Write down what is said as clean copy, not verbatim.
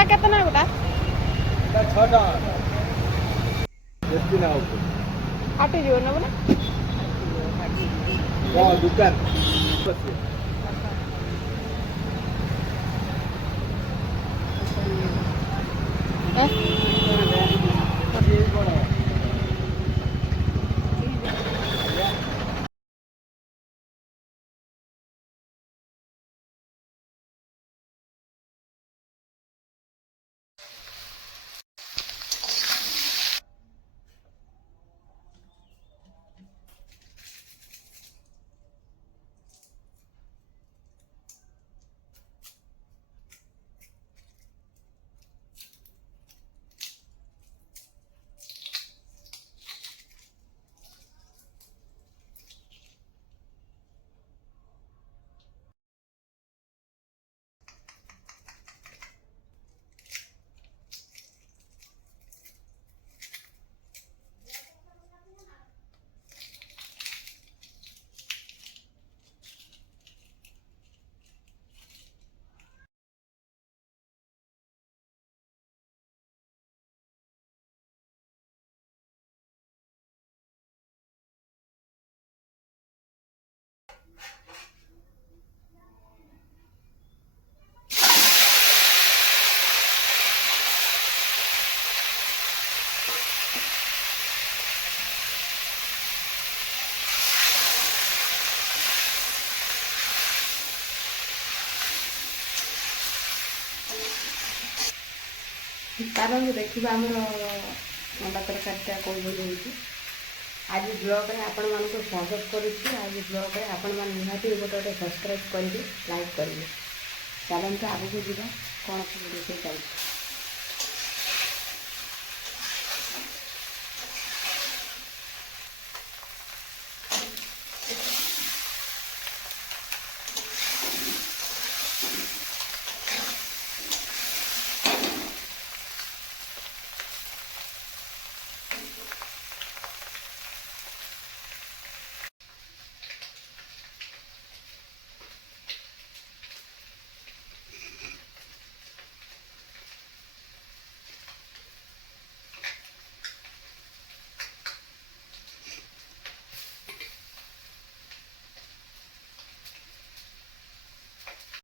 ଏଟା କେତେ ନା ଗୋଟା? এটা 6 টাকা বেশি না হবে ফাটিଯିବ ନା ବୋଲେ দোকান कारण देखा आम अंडा तरकारीटा कौन भली होती आज ब्लॉग रे आपण मानक स्वागत करुच्ची। आज ब्लॉग रे आपण मान निहाती गोटे गोटे सब्सक्राइब करेंगे लाइक करेंगे। चलते आगे को जीवा कौन सब रोषे चलती।